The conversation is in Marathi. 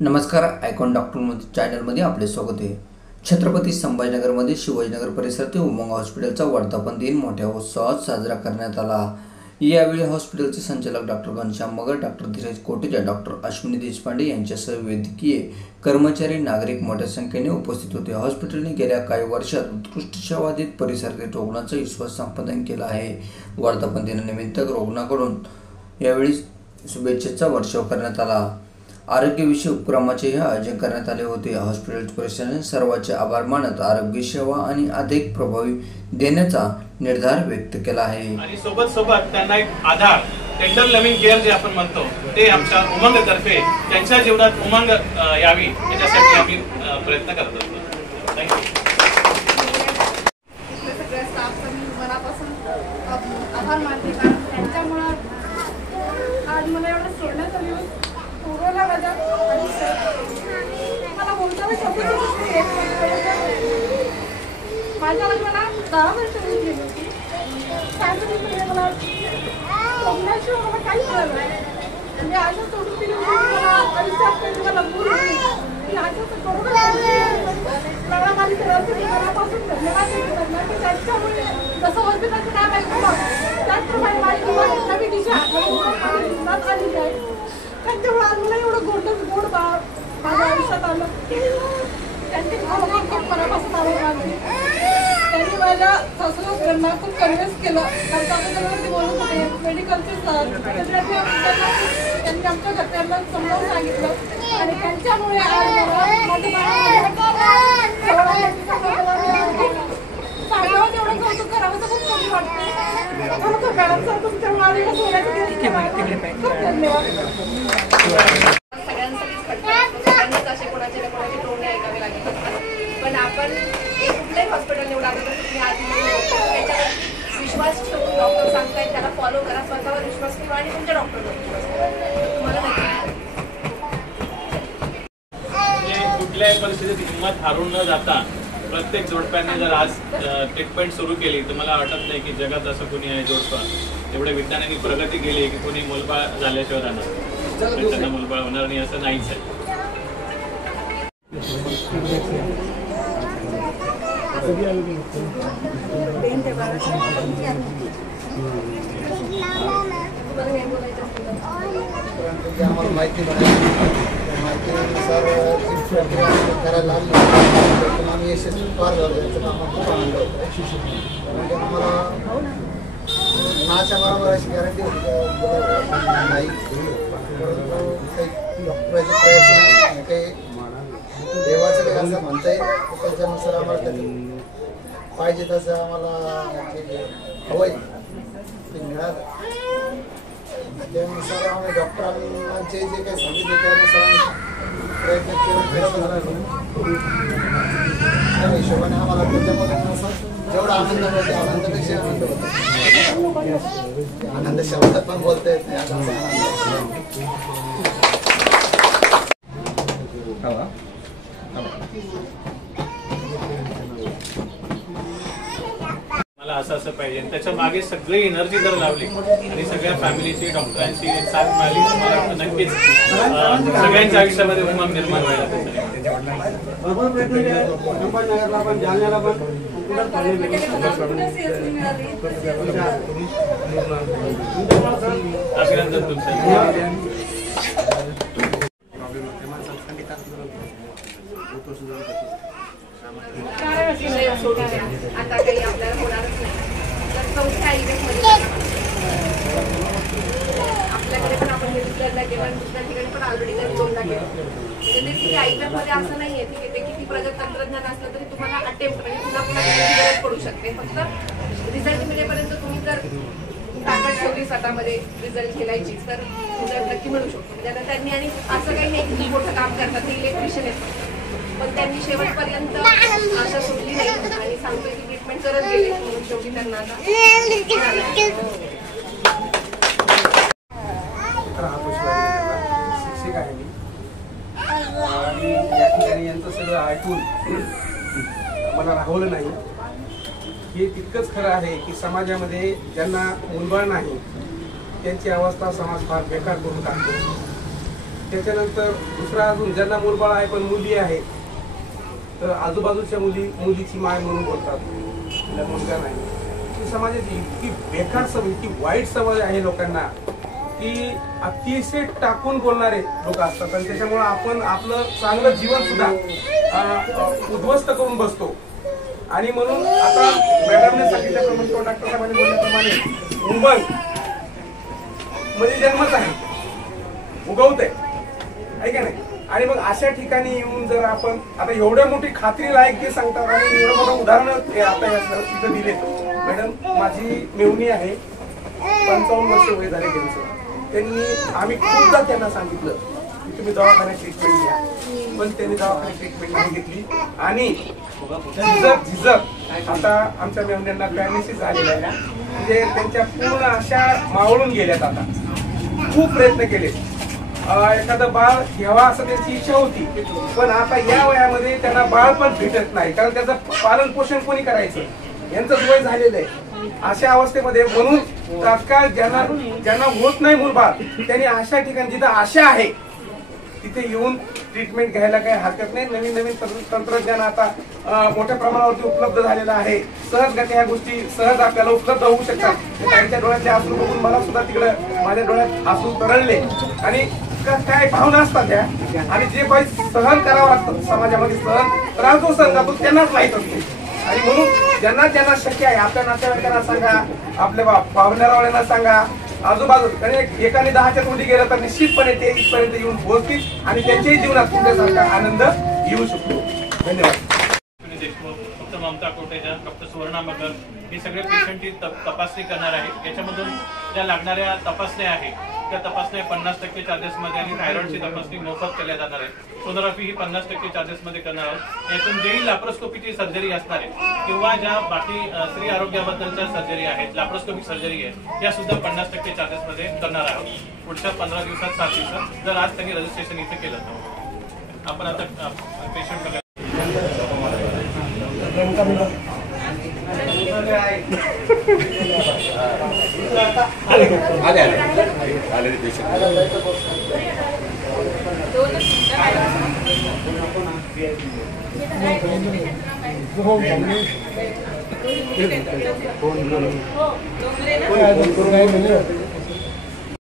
नमस्कार, आयकॉन डॉक्टर चॅनलमध्ये आपले स्वागत आहे। छत्रपती संभाजीनगरमध्ये शिवाजीनगर परिसरातील उमंग हॉस्पिटलचा वर्धापन दिन मोठ्या उत्साहात साजरा करण्यात आला। यावेळी हॉस्पिटलचे संचालक डॉक्टर घनश्याम मगर, डॉक्टर धीरज कोटेचा, डॉक्टर अश्विनी देशपांडे यांच्यासह वैद्यकीय कर्मचारी, नागरिक मोठ्या संख्येने उपस्थित होते। हॉस्पिटलने गेल्या काही वर्षात उत्कृष्ट सेवा देत परिसरातील रुग्णांचा विश्वास संपादन केला आहे। वर्धापन दिनानिमित्त रुग्णांकडून यावेळी शुभेच्छेचा वर्षाव करण्यात आला। आरोग्यविषयक उपक्रमाचे आयोजन करण्यात आले होते। हॉस्पिटल परिसराने सर्वांचे आभार मानत आरोग्य सेवा आणि अधिक प्रभावी देण्याचा निर्धार व्यक्त केला आहे। आणि सोबत त्यांना एक आधार, टेंडर लिव्हिंग केअर जे आपण म्हणतो ते आमच्या उमंग तर्फे त्यांच्या जीवनात उमंग यावी याच्यासाठी आम्ही प्रयत्न करत असतो। थँक्यू। सगळ्या स्टाफचा मी मनापासून आभार मानते, कारण त्यांच्यामुळे आज मला एवढं सोडण्यात आलं। कोरोना माझ्या मला बोलताना शब्द माझ्यावर मला 10 वर्ष गेली होती। फॅमिलीमध्ये मला कोरोनाशिवाय मला काही मिळालं नाही। म्हणजे आशा सोडून दिली होती, मला आयुष्यात मला पूर्ण आशाचं कोरोना माझी मनापासून धन्यवाद करणार की त्यांच्यामुळे जसं हॉस्पिटलचं नाव ऐकलं त्याचप्रमाणे माझी नवी दिशा जीवनात आलेली आहे। त्यांच्यामुळे आज मला एवढं गोड माझ्या आयुष्यात आलं। त्यांची खूप मनापासून आभार मानते। त्यांनी माझ्या सासूबाईंना खूप कन्व्हिन्स केलं, कारण सासूबाईंवरती बोलत होते मेडिकलचे सर, त्यांनी आमच्या घरच्यांना समजावून सांगितलं आणि त्यांच्यामुळे आज सांगावं तेवढं कौतुक करावं खूप कमी वाटतं। मॅडम सर तुमच्यामुळे सगळ्यांसाठीच असे कोणाचे ना कोणाचे टोमणे ऐकावे लागत असतात, पण आपण कुठलंही हॉस्पिटल निवडा तुम्ही आज त्याच्यावर विश्वास ठेवून डॉक्टर सांगतायत त्याला फॉलो करा, स्वतःवर विश्वास ठेवा आणि तुमच्या डॉक्टरवर विश्वास ठेवा। तुम्हाला कुठल्याही परिस्थितीत हिंमत हारून न जाता प्रत्येक जोडप्याने जर आज ट्रीटमेंट सुरू केली तर मला वाटत नाही की जगात असं कोणी आहे जोडपं एवढे विज्ञानाने प्रगती केली की कोणी मुलबाळ झाल्याशिवाय राहणार, त्यांना मुलबाळ होणार नाही असं नाहीच आहे। आम्हाला माहिती माहितीनुसार करायला आम्ही यशस्वी पार झालो, याचा आम्हाला खूप आनंद होतो। म्हणजे आम्हाला नाच्या बरोबर अशी गॅरंटी होती नाही, परंतु काही डॉक्टरांचे प्रयत्न काही देवाचं काही असं म्हणता येईल, त्याच्यानुसार आम्हाला त्याचं पाहिजे तसं आम्हाला हवं आहे ते मिळालं। त्यानुसार आम्ही डॉक्टरांचे जे काही सांगितले त्यानुसार आम्ही प्रयत्न त्या हिशोबाने आम्हाला त्याच्यामध्ये जेवढा आनंद होतो आनंदापेक्षा आनंद होतो। आनंद शब्दात पण बोलता येत नाही। मला असं पाहिजे, त्याच्या मागे सगळी एनर्जी जर लावली आणि सगळ्या फॅमिलीची डॉक्टरांची साथ मिळाली तर मला वाटतं नक्कीच सगळ्यांच्या आयुष्यामध्ये उमंग निर्माण व्हायला अभिनंदन तुमचं। आता काही आपल्याला होणारच नाही, तर चौथ्या इव्हेंटमध्ये आपल्याकडे पण आपण दुसऱ्याला केलं, दुसऱ्या ठिकाणी पण ऑलरेडी काही 2ला केलं। म्हणजे ठीक आहे, इव्हेंटमध्ये असं नाहीये ठीक आहे, ते किती प्रगत तंत्रज्ञान असलं तरी तुम्हाला अटेम्प्ट म्हणजे पुन्हा गरज पडू शकते। फक्त रिझल्ट मिळेपर्यंत तुम्ही जर ताकद ठेवली स्वतःमध्ये रिझल्ट घेण्याची तर रिझल्ट नक्की मिळू शकतो। म्हणजे त्यांनी आणि असं काही नाही की मोठं काम करतात, ते इलेक्ट्रिशियन आहेत, पण त्यांनी शेवटपर्यंत आशा सोडली नाही आणि सांगतोय की ट्रीटमेंट करत गेले म्हणून शेवटी त्यांना आता शिक्षक आहे मी आणि या ठिकाणी यांचं सगळं ऐकून मला राहवलं नाही। हे तितकंच खरं आहे की समाजामध्ये ज्यांना मुलबाळ नाही त्यांची अवस्था समाज फार बेकार करून टाकतो। त्याच्यानंतर दुसरा अजून ज्यांना मूलबाळ आहे पण मुली आहे, तर आजूबाजूच्या मुलीची माय म्हणून बोलतात, तिला मुलगा नाही. ही समाजाची इतकी बेकार सवय, इतकी वाईट सवय आहे लोकांना की अतिशय टाकून बोलणारे लोक असतात आणि त्याच्यामुळे आपण आपलं चांगलं जीवन सुद्धा उद्ध्वस्त करून बसतो. आणि म्हणून आता मॅडमने सांगितल्याप्रमाणे किंवा डॉक्टर साहेबांनी बोलल्याप्रमाणे उमंग म्हणजे जन्मच आहे, उगवत आहे का नाही. आणि मग अशा ठिकाणी येऊन जर आपण आता एवढं मोठी खात्री लायक ते सांगतात आणि एवढं मोठं उदाहरण आता तिथं दिले. मॅडम माझी मेवणी आहे, 55 वर्ष वय झाले त्यांचं. आम्ही खूपदा त्यांना सांगितलं की तुम्ही दवाखान्यात ट्रीटमेंट घ्या, पण त्यांनी दवाखान्यात ट्रीटमेंट नाही घेतली. आणि झिजक आता आमच्या मेवण्यांना पॅरालिसिस झालेला आहे, म्हणजे त्यांच्या पूर्ण अशा मावळून गेल्यात. आता खूप प्रयत्न केले, एखादं बाळ घ्यावा असं त्यांची इच्छा होती, पण आता या वयामध्ये त्यांना बाळ पण भेटत नाही, कारण त्याचं पालन पोषण कोणी करायचं, यांचं वय झालेलं आहे. अशा अवस्थेमध्ये म्हणून तात्काळ ज्यांना होत नाही मूलबाळ, त्यांनी अशा ठिकाणी जिथं आशा आहे तिथे येऊन ट्रीटमेंट घ्यायला काही हरकत नाही. नवीन नवीन तंत्रज्ञान आता मोठ्या प्रमाणावरती उपलब्ध झालेलं आहे. सहजगती ह्या गोष्टी सहज आपल्याला उपलब्ध होऊ शकतात. त्यांच्या डोळ्यातले अश्रू बघून मला सुद्धा तिकडं माझ्या डोळ्यात अश्रू तरळले. आणि काय भावना असतात त्या, आणि जे काही सहन करावं लागतं समाजामध्ये, त्रास जो सहन करतो त्यांनाच माहीत असतो. आणि म्हणून ज्यांना शक्य आहे आपल्या नातेवाईकांना सांगा, आपल्या पाहुण्यारावळ्यांना सांगा, आजूबाजू एकाने 10च्या तोंडी गेलं तर निश्चितपणे ते इथपर्यंत येऊन पोहोचतील आणि त्यांच्याही जीवनात तुमच्यासारखा आनंद येऊ शकतो. धन्यवाद. फक्त ममता कोटेचा, डॉक्टर सुवर्णा मगर हे सगळे पेशंटची तपासणी करणार आहे. याच्यामधून ज्या लागणाऱ्या तपासण्या आहेत त्या तपासण्या 50% चार्जेसमध्ये आणि थायरॉइडची तपासणी मोफत केल्या जाणार आहे. सोनोग्राफी ही 50% चार्जेसमध्ये करणार आहोत. यातून जेही लॅप्रोस्कोपीची सर्जरी असणार आहे किंवा ज्या बाकी स्त्री आरोग्याबद्दलच्या सर्जरी आहेत, लॅप्रोस्कोपिक सर्जरी आहे, या सुद्धा 50% चार्जेसमध्ये करणार आहोत पुढच्या 15 दिवसात 7 दिवसात, जर आज त्यांनी रजिस्ट्रेशन इथे केलं तर. आपण आता पेशंट हो